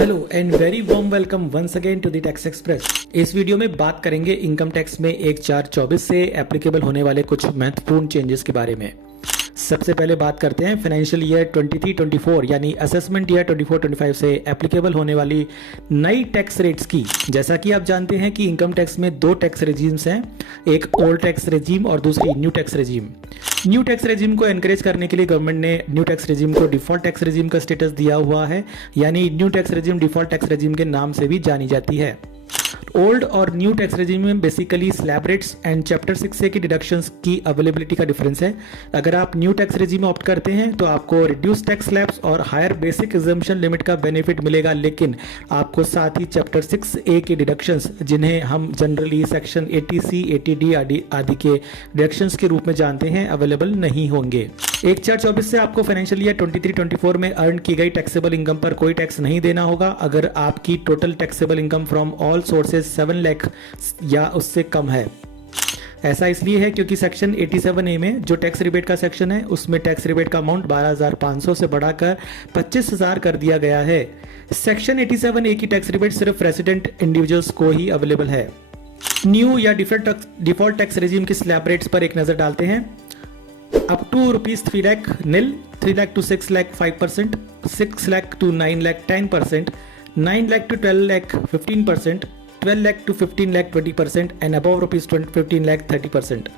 Hello and very warm welcome once again to the Tax Express. इस video में बात करेंगे इनकम टैक्स में 1/4/24 से एप्लीकेबल होने वाले कुछ महत्वपूर्ण चेंजेस के बारे में। सबसे पहले बात करते हैं फाइनेंशियल ईयर 23-24 यानी असेसमेंट ईयर 24-25 से एप्लीकेबल होने वाली नई टैक्स रेट्स की। जैसा कि आप जानते हैं कि इनकम टैक्स में दो टैक्स रेजिम्स हैं, एक ओल्ड टैक्स रेजिम और दूसरी new tax regime. New tax regime को एनकरेज करने के लिए गवर्नमेंट ने न्यू टैक्स रेजिम को डिफॉल्ट टैक्स रेजिम का स्टेटस दिया हुआ है, यानी new tax regime default tax regime के नाम से भी जानी जाती है। ओल्ड और न्यू टैक्स रेजिम में basically slab rates and chapter 6A की डिडक्शंस की अवेलेबिलिटी का डिफरेंस है। अगर आप न्यू टैक्स रेजिम में ऑप्ट करते हैं तो आपको रिड्यूस टैक्स स्लैब्स और हायर बेसिक एग्जम्पशन लिमिट का बेनिफिट मिलेगा, लेकिन आपको साथ ही चैप्टर 6A की डिडक्शंस, जिन्हें हम जनरली सेक्शन 80C 80D आदि के डिडक्शंस के रूप में जानते हैं, अवेलेबल नहीं होंगे। 1/4/24 से आपको फाइनेंशियल ईयर 23-24 में अर्न की गई टैक्सेबल इनकम पर कोई टैक्स नहीं देना होगा अगर आपकी total taxable income from all sources 7 lakh या उससे कम है। ऐसा इसलिए है क्योंकि सेक्शन 87A में जो टैक्स रिबेट का सेक्शन है, उसमें टैक्स रिबेट का अमाउंट 12,500 से बढ़ाकर 25,000 कर दिया गया है। सेक्शन 87A की टैक्स रिबेट सिर्फ रेसिडेंट इंडिविजुअल्स को ही अवेलेबल है। न्यू या डिफॉल्ट टैक्स रेजिम की स्लैब रेट्स पर एक नजर डालते हैं। Up to rupees 3 lakh nil, 3 lakh to 6 lakh 5%, 6 lakh to 9 lakh 10%, 9 lakh to 12 lakh 15%, 12 lakh to 15 lakh 20% and above rupees 15 lakh 30%।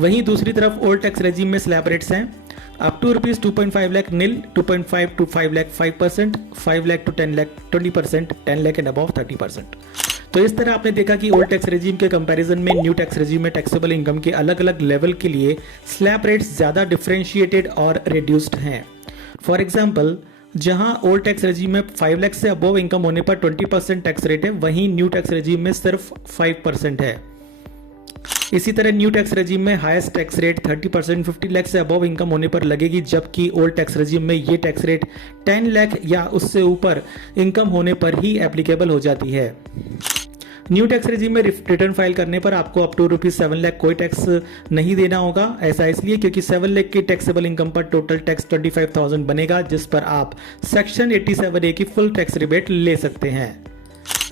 वहीं दूसरी तरफ ओल्ड टैक्स रेजिम में स्लैब रेट्स हैं up to rupees 2.5 lakh nil, 2.5 to 5 lakh 5%, 5 lakh to 10 lakh 20%, 10 lakh and above 30%। तो इस तरह आपने देखा कि ओल्ड टैक्स रेजिम के कंपैरिजन में न्यू टैक्स रेजिम में टैक्सेबल इनकम के अलग अलग लेवल के लिए स्लैब रेट्स ज़्यादा डिफरेंशिएटेड और रिड्यूस्ड हैं। फॉर एग्जांपल, जहां ओल्ड टैक्स रेजिम में 5 लाख से अबव इनकम होने पर 20% टैक्स रेट है, वहीं न्यू टैक्स रेजिम में सिर्फ 5% है। इसी तरह न्यू टैक्स रेजिम में हाईएस्ट टैक्स रेट 30% 50 लाख से अबव इनकम होने पर लगेगी, जबकि ओल्ड टैक्स रेजिम में ये टैक्स रेट 10 लाख या उससे ऊपर इनकम होने पर ही एप्लीकेबल हो जाती है। न्यू टैक्स रेजिम में रिटर्न फाइल करने पर आपको अप टू रुपीज 7 लाख कोई टैक्स नहीं देना होगा। ऐसा इसलिए क्योंकि 7 लाख की टैक्सेबल इनकम पर टोटल टैक्स 25,000 बनेगा, जिस पर आप सेक्शन 87A की फुल टैक्स रिबेट ले सकते हैं।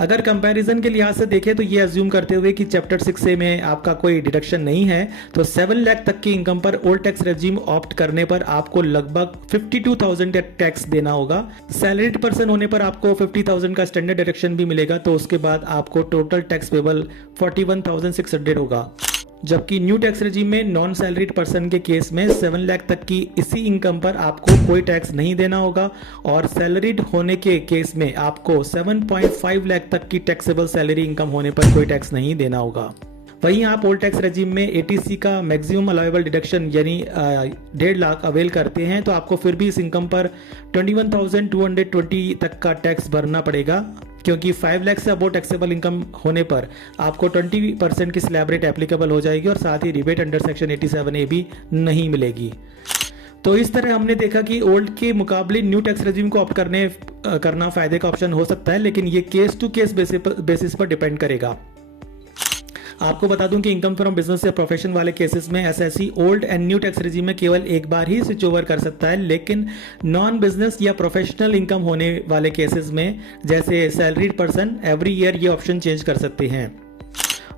अगर कंपैरिजन के लिहाज से देखें तो ये अज्यूम करते हुए कि चैप्टर 6A में आपका कोई डिडक्शन नहीं है, तो 7 लाख तक की इनकम पर ओल्ड टैक्स रेजिम ऑप्ट करने पर आपको लगभग 52,000 टैक्स देना होगा। सैलरीड पर्सन होने पर आपको 50,000 का स्टैंडर्ड डिडक्शन भी मिलेगा, तो उसके बाद आपको टोटल टैक्स पेबल 41,600 होगा। जबकि न्यू टैक्स रेजिम में नॉन सैलरीड पर्सन के केस में 7 लाख तक की इसी इनकम पर आपको कोई टैक्स नहीं देना होगा, और सैलरीड होने के केस में आपको 7.5 लाख तक की टैक्सेबल सैलरी इनकम होने पर कोई टैक्स नहीं देना होगा। वहीं आप ओल्ड टैक्स रेजिम में 80C का मैक्सिमम अलाउएबल डिडक्शन यानी 1.5 लाख अवेल करते हैं, तो आपको फिर भी इस इनकम पर 21,220 तक का टैक्स भरना पड़ेगा, क्योंकि 5 लाख से अबो टैक्सेबल इनकम होने पर आपको 20% की स्लैब रेट एप्लीकेबल हो जाएगी और साथ ही रिबेट अंडर सेक्शन 87A भी नहीं मिलेगी। तो इस तरह हमने देखा कि ओल्ड के मुकाबले न्यू टैक्स रेजिम को ऑप्ट करना फायदे का ऑप्शन हो सकता है, लेकिन ये केस टू केस बेसिस पर डिपेंड करेगा। आपको बता दूं कि इनकम फ्रॉम बिजनेस या प्रोफेशन वाले केसेस में SSC old and new tax regime में केवल एक बार ही स्विच ओवर कर सकता है, लेकिन नॉन बिजनेस या प्रोफेशनल इनकम होने वाले केसेस में, जैसे सैलरीड पर्सन, एवरी ईयर ये ऑप्शन चेंज कर सकते हैं।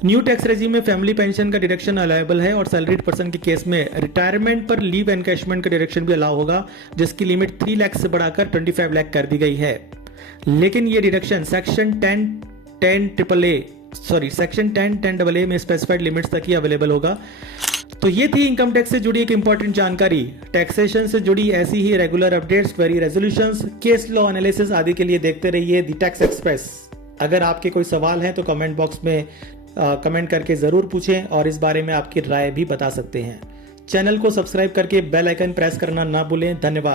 न्यू टैक्स रेजिम में फैमिली पेंशन का डिडक्शन अलाउएबल है, और सैलरीड पर्सन के केस में रिटायरमेंट पर लीव एनकैशमेंट का डिडक्शन भी अलाउ होगा, जिसकी लिमिट 3 लाख से बढ़ाकर 25 लाख कर दी गई है। लेकिन ये डिडक्शन सेक्शन 10(10)AA में स्पेसिफाइड लिमिट्स तक ही अवेलेबल होगा। तो ये थी इनकम टैक्स से जुड़ी एक इंपॉर्टेंट जानकारी। टैक्सेशन से जुड़ी ऐसी ही regular updates, query resolutions, case law analysis आदि के लिए देखते रहिए द टैक्स एक्सप्रेस। अगर आपके कोई सवाल हैं तो कमेंट बॉक्स में कमेंट करके जरूर पूछें, और इस बारे में आपकी राय भी बता सकते हैं। चैनल को सब्सक्राइब करके बेल आइकन प्रेस करना ना भूलें। धन्यवाद।